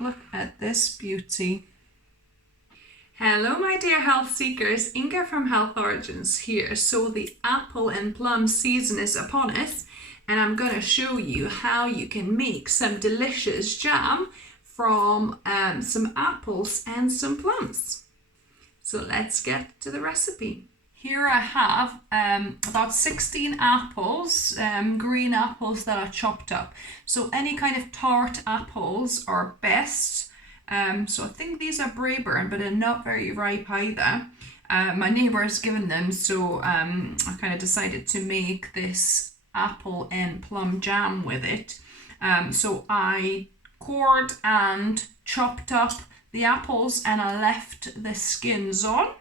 Look at this beauty. Hello my dear health seekers, Inga from Health Origins here. So the apple and plum season is upon us, and I'm going to show you how you can make some delicious jam from some apples and some plums. So let's get to the recipe. Here I have about 16 apples, green apples that are chopped up. So any kind of tart apples are best. So I think these are Braeburn, but they're not very ripe either. My neighbour has given them, so I kind of decided to make this apple and plum jam with it. So I cored and chopped up the apples and I left the skins on.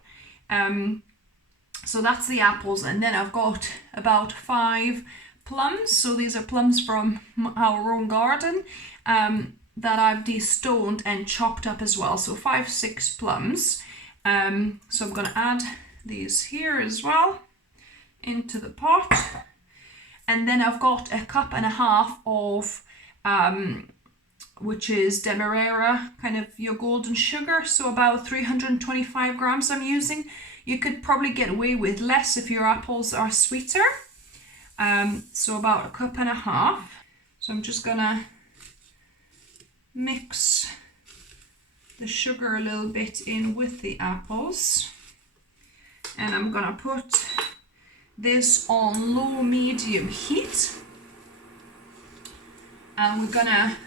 So that's the apples, and then I've got about 5 plums. So these are plums from our own garden that I've destoned and chopped up as well. So 5-6 plums. So I'm going to add these here as well into the pot. And then I've got 1.5 cups of which is Demerara, kind of your golden sugar, so about 325 grams I'm using. You could probably get away with less if your apples are sweeter. So about 1.5 cups. So I'm just gonna mix the sugar a little bit in with the apples. And I'm gonna put this on low medium heat. And we're gonna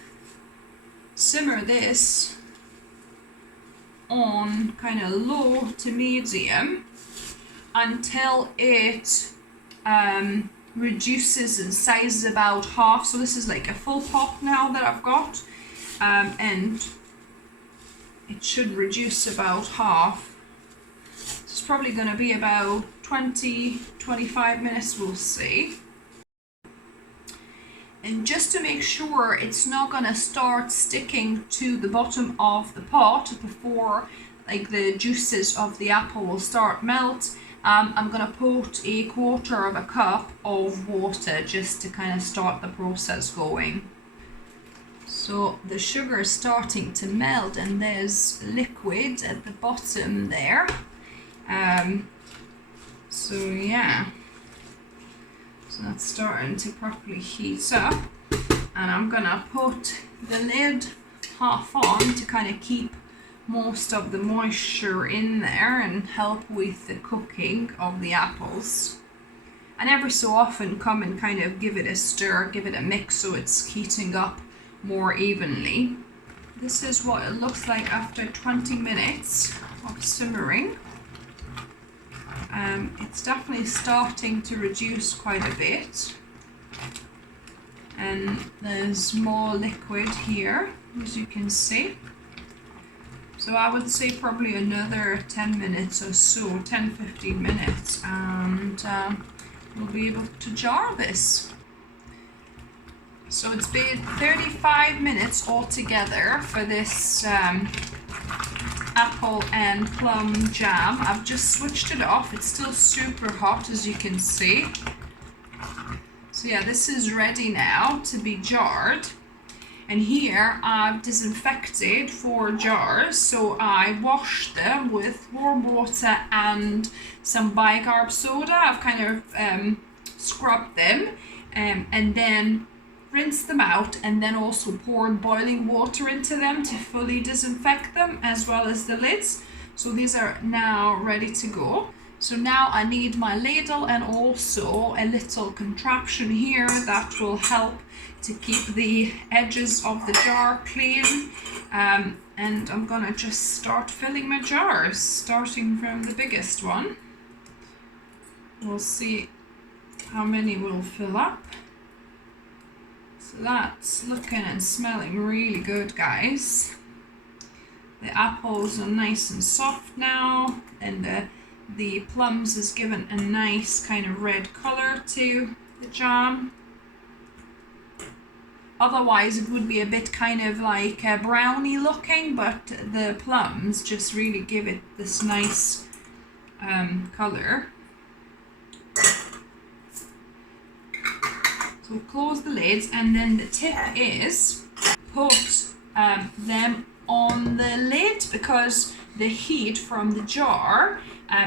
simmer this on kind of low to medium until it reduces in size about half. So this is like a full pot now that I've got, and it should reduce about half. It's probably going to be about 20-25 minutes, we'll see. And just to make sure it's not going to start sticking to the bottom of the pot before like the juices of the apple will start melt, I'm going to put 1/4 cup of water just to kind of start the process going. So the sugar is starting to melt and there's liquid at the bottom there. So yeah. So that's starting to properly heat up, and I'm gonna put the lid half on to kind of keep most of the moisture in there and help with the cooking of the apples. And every so often come and kind of give it a stir, give it a mix so it's heating up more evenly. This is what it looks like after 20 minutes of simmering. It's definitely starting to reduce quite a bit, and there's more liquid here, as you can see. So I would say probably another 10 minutes or so, 10-15 minutes, and we'll be able to jar this. So it's been 35 minutes altogether for this apple and plum jam. I've just switched it off. It's still super hot, as you can see. So yeah, this is ready now to be jarred. And here I've disinfected 4 jars. So I washed them with warm water and some bicarb soda. I've kind of scrubbed them and then rinse them out, and then also poured boiling water into them to fully disinfect them, as well as the lids. So these are now ready to go. So now I need my ladle and also a little contraption here that will help to keep the edges of the jar clean. And I'm gonna just start filling my jars, starting from the biggest one. We'll see how many will fill up. So that's looking and smelling really good, guys. The apples are nice and soft now, and the plums has given a nice kind of red colour to the jam. Otherwise it would be a bit kind of like brownie looking, but the plums just really give it this nice colour. So close the lids, and then the tip is put them on the lid, because the heat from the jar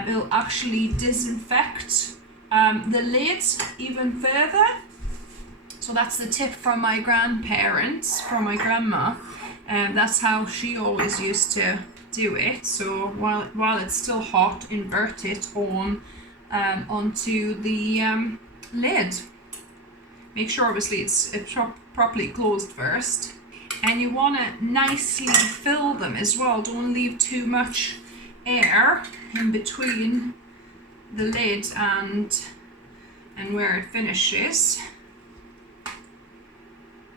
will actually disinfect the lid even further. So that's the tip from my grandparents, from my grandma. That's how she always used to do it. So while it's still hot, invert it onto the lid. Make sure obviously it's properly closed first. And you want to nicely fill them as well. Don't leave too much air in between the lid and where it finishes.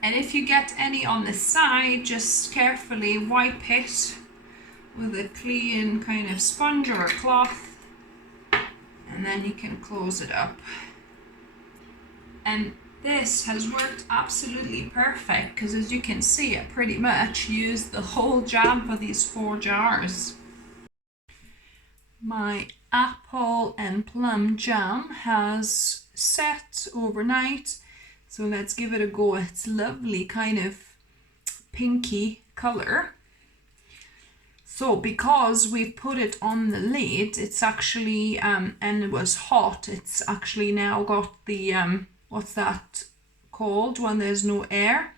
And if you get any on the side, just carefully wipe it with a clean kind of sponge or a cloth, and then you can close it up. And this has worked absolutely perfect, because as you can see, I pretty much used the whole jam for these 4 jars. My apple and plum jam has set overnight, so let's give it a go. It's lovely kind of pinky color. So because we put it on the lid, it's actually and it was hot, it's actually now got the what's that called when there's no air?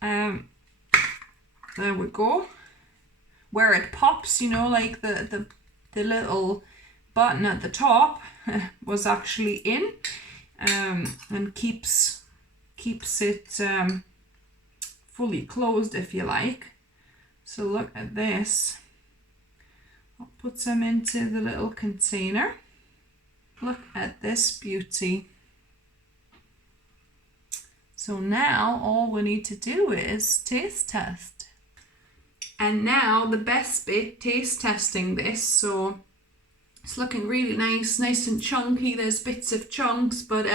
There we go. Where it pops, you know, like the little button at the top was actually in, and keeps it fully closed, if you like. So look at this. I'll put some into the little container. Look at this beauty. So now all we need to do is taste test. And now the best bit, taste testing this. So it's looking really nice and chunky. There's bits of chunks, but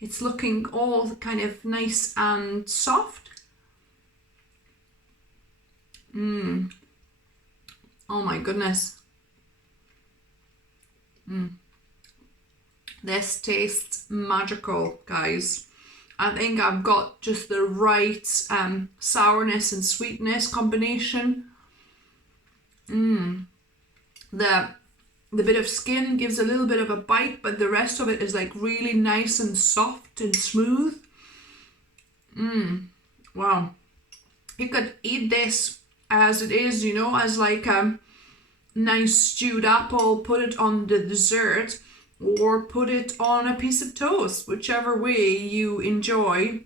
it's looking all kind of nice and soft. Oh my goodness. This tastes magical, guys. I think I've got just the right sourness and sweetness combination. The bit of skin gives a little bit of a bite, but the rest of it is like really nice and soft and smooth. Wow. You could eat this as it is, you know, as like a nice stewed apple, put it on the dessert, or put it on a piece of toast, whichever way you enjoy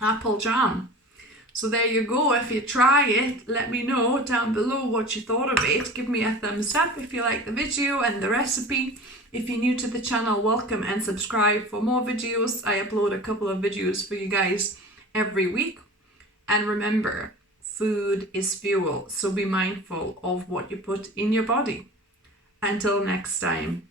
apple jam. So there you go. If you try it, let me know down below what you thought of it. Give me a thumbs up if you like the video and the recipe. If you're new to the channel, welcome and subscribe for more videos. I upload a couple of videos for you guys every week. And remember, food is fuel, so be mindful of what you put in your body. Until next time.